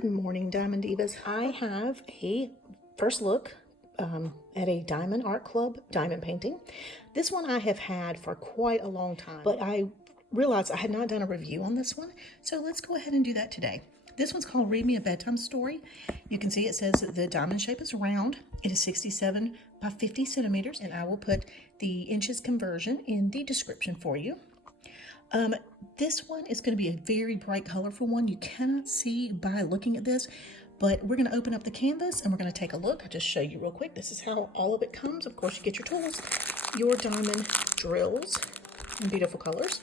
Good morning, Diamond Divas. I have a first look at a Diamond Art Club diamond painting. This one I have had for quite a long time, but I realized I had not done a review on this one, so let's go ahead and do that today. This one's called Read Me a Bedtime Story. You can see it says that the diamond shape is round. It is 67 by 50 centimeters, and I will put the inches conversion in the description for you. This one is going to be a very bright, colorful one. You cannot see by looking at this, but we're going to open up the canvas and we're going to take a look. I'll just show you real quick. This is how all of it comes. Of course, you get your tools, your diamond drills in beautiful colors,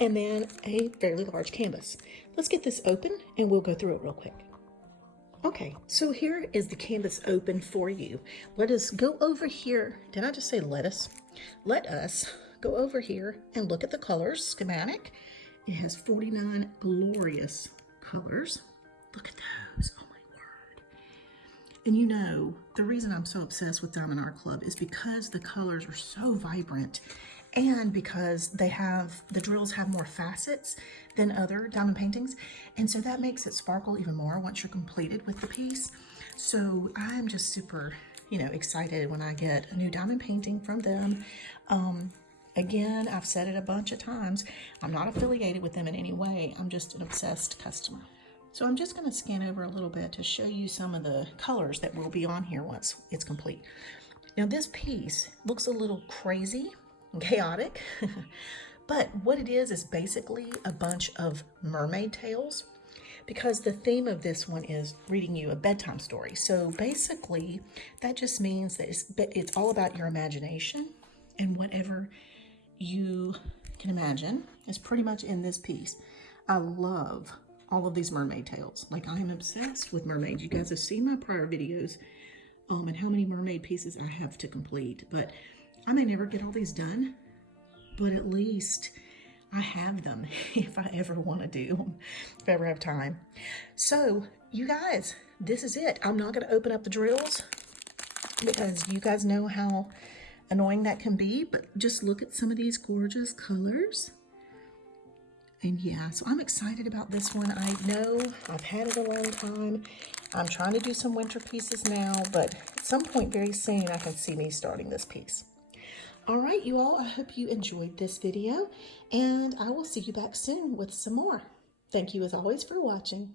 and then a fairly large canvas. Let's get this open and we'll go through it real quick. Okay, so here is the canvas open for you. Let us go over here. Did I just say let us? Let us go over here and look at the colors schematic. It has 49 glorious colors. Look at those. Oh my word. And you know, the reason I'm so obsessed with Diamond Art Club is because the colors are so vibrant and because the drills have more facets than other diamond paintings. And so that makes it sparkle even more once you're completed with the piece. So I'm just super, excited when I get a new diamond painting from them. Again, I've said it a bunch of times, I'm not affiliated with them in any way. I'm just an obsessed customer. So I'm just going to scan over a little bit to show you some of the colors that will be on here once it's complete. Now this piece looks a little crazy and chaotic, but what it is basically a bunch of mermaid tales, because the theme of this one is reading you a bedtime story. So basically that just means that it's all about your imagination, and whatever you can imagine is pretty much in this piece. I love all of these mermaid tales. Like, I am obsessed with mermaids. You guys have seen my prior videos and how many mermaid pieces I have to complete, but I may never get all these done, but at least I have them if I ever want to do them, if I ever have time. So you guys, this is it. I'm not going to open up the drills because you guys know how annoying that can be, but just look at some of these gorgeous colors. And yeah, so I'm excited about this one. I know I've had it a long time. I'm trying to do some winter pieces now, but at some point very soon I can see me starting this piece. All right, you all, I hope you enjoyed this video, and I will see you back soon with some more. Thank you as always for watching.